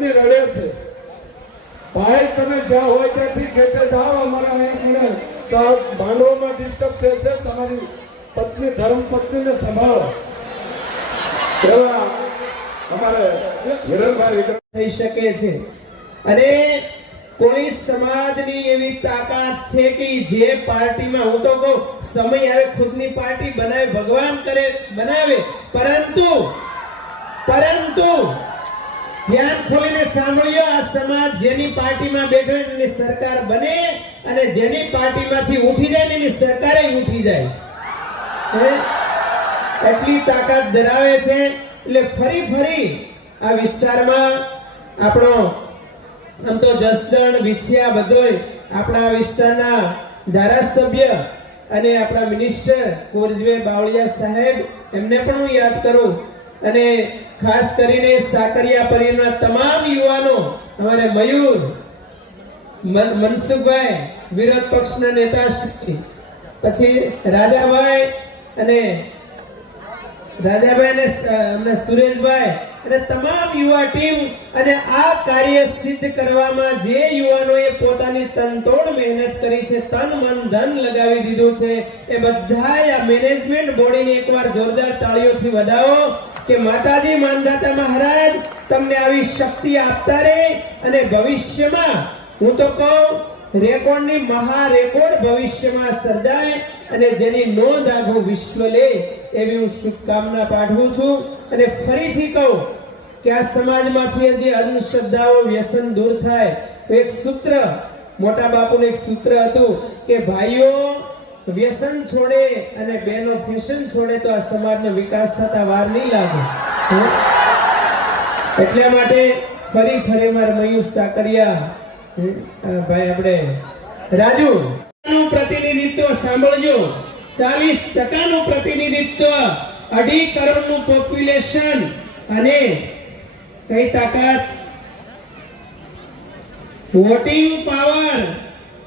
પત્ની રડે છે. ભાઈ તમે જ્યાં હોય ત્યાંથી ખેતે જાઓ અમારા અહીંયા કણે તો આ ડિસ્ટર્બ થશે તમારી પત્ની ધર્મ પત્નીને સંભાળો. પેલા અમારે હિરણભાઈ થઈ શકે છે. અને કોઈ સમાજની એવી તાકાત છે કે જે પાર્ટીમાં હું તો કહું સમય આવે ખુદની પાર્ટી બનાવે ભગવાન કરે બનાવે. પરંતુ પરંતુ ધ્યાન ખોલીને સાંભળ્યો આ સમાજ જેની પાર્ટીમાં બેઠો એની સરકાર બને અને જેની પાર્ટીમાંથી ઉઠી જાય એની સરકારે ઉઠી જાય? એટલી તાકાત ધરાવે છે. એટલે ફરી ફરી આ વિસ્તારમાં આપણો આમ તો જસદણ, વિછિયા બધોય આપણા વિસ્તારના ધારાસભ્ય અને આપણા મિનિસ્ટર કોરજવે બાવળિયા સાહેબ, એમને પણ હું યાદ કરું. અને ખાસ કરીને સાકરિયા પરિવારના તમામ યુવાનો, અમારે મયુર મનસુખભાઈ, વિરોધ પક્ષના નેતા પછી રાજાભાઈ અને રાજાભાઈ અને અમને સુરેશભાઈ અને તમામ યુવા ટીમ અને આ કાર્ય સિદ્ધ કરવામાં જે યુવાનોએ પોતાની તનતોડ મહેનત કરી છે, તન, મન, ધન લગાવી દીધું છે, એ બધા આ મેનેજમેન્ટ બોડીને એકવાર જોરદાર તાળીઓથી વધાવો. કે માતાજી, માનદાતા મહારાજ, તમને આવી શક્તિ આપતા રહે અને ભવિષ્યમાં હું તો કહું, રેકોર્ડની મહા રેકોર્ડ ભવિષ્યમાં સર્જાય અને જેની નોંધ આખું વિશ્વ લે એવી હું શુભકામના પાઠવું છું. અને ફરીથી કહું કે આ સમાજમાંથી જે અંધશ્રદ્ધાઓ, વ્યસન દૂર થાય, એક સૂત્ર, મોટા બાપુનું એક સૂત્ર હતું કે, ભાઈઓ વ્યસન છોડે અને બેનો ફેશન છોડે તો આ સમાજનો વિકાસ થતા વાર નહીં લાગે? એટલા માટે ફરી ફરી વાર મયુસ સાકરિયા ભાઈ આપણે રાજુ, નું પ્રતિનિધિત્વ સાંભળજો. ચાલીસ ટકાનું પ્રતિનિધિત્વ, અઢી કરોડનું પોપ્યુલેશન અને કઈ તાકાત? Voting power.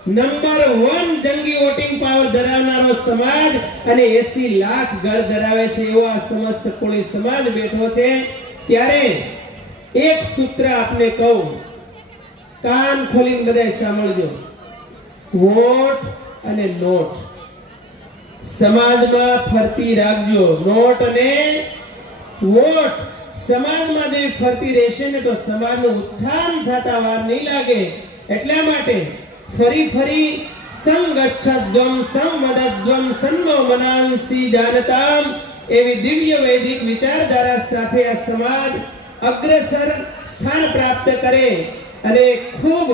નંબર 1 જંગી વોટિંગ પાવર ધરાવનારો સમાજ અને 80 લાખ ઘર ધરાવે છે એવો આ સમસ્ત કોળી સમાજ બેઠો છે. ત્યારે એક સૂત્ર આપને કહું. કાન ખોલીને બધાય સાંભળજો. વોટ અને નોટ સમાજમાં ફરતી રાખજો. નોટ અને વોટ સમાજમાં જે ફરતી રહેશે ને તો સમાજનું ઉત્થાન થતા વાર નહીં લાગે. એટલા માટે ફરી ફરી સંગચ્છદ્વમ સંવદદ્વમ સન્નો મનાંસી જાનતામ એવી દિવ્ય વૈદિક વિચારધારા સાથે આ સમાજ અગ્રસર સ્થાન પ્રાપ્ત કરે અને ખૂબ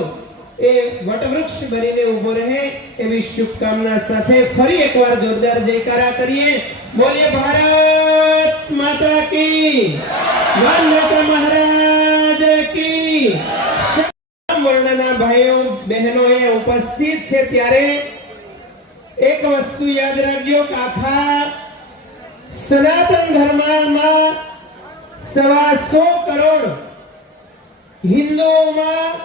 એ વટવૃક્ષ બનીને ઊભો રહે એવી શુભકામના સાથે ફરી એકવાર જોરદાર જયકારા કરીએ. બોલીએ, ભારત માતા કી માતા મહારાજ કી. વર્ણના ભાઈઓ બહેનોએ ઉપસ્થિત છે ત્યારે એક વસ્તુ યાદ રાખજો કે સનાતન ધર્મમાં સવા કરોડ હિન્દુઓમાં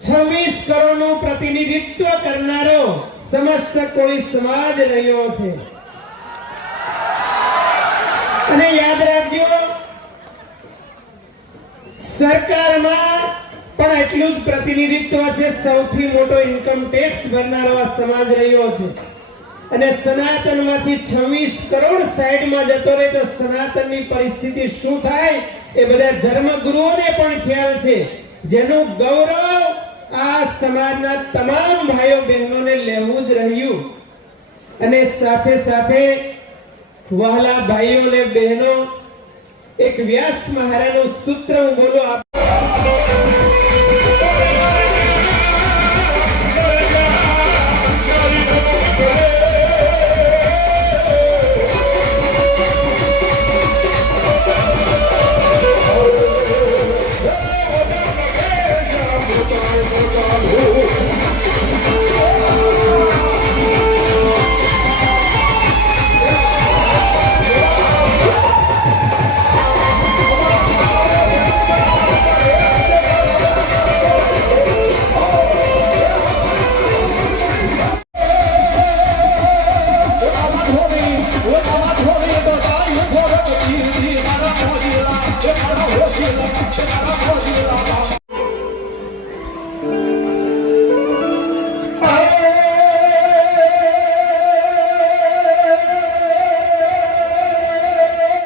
છવ્વીસ કરોડનું પ્રતિનિધિત્વ કરનારો સમસ્ત કોળી સમાજ રહ્યો છે. અને યાદ રાખજો, સરકારમાં પણ એટલું જ પ્રતિનિધિત્વ છે, સૌથી મોટો ઇન્કમ ટેક્સ ભરનારો આ સમાજ રહ્યો છે. અને સનાતનમાંથી 26 કરોડ સાઈડમાં જતો રહે તો સનાતનની પરિસ્થિતિ શું થાય એ બધા ધર્મગુરુઓને પણ ખ્યાલ છે. જેનું ગૌરવ આ સમાજના તમામ ભાઈઓ બહેનોને લેવું જ રહ્યું. અને સાથે સાથે વહાલા ભાઈઓ ને બહેનો, એક વ્યાસ મહારાજનું સૂત્ર હું બોલું આપ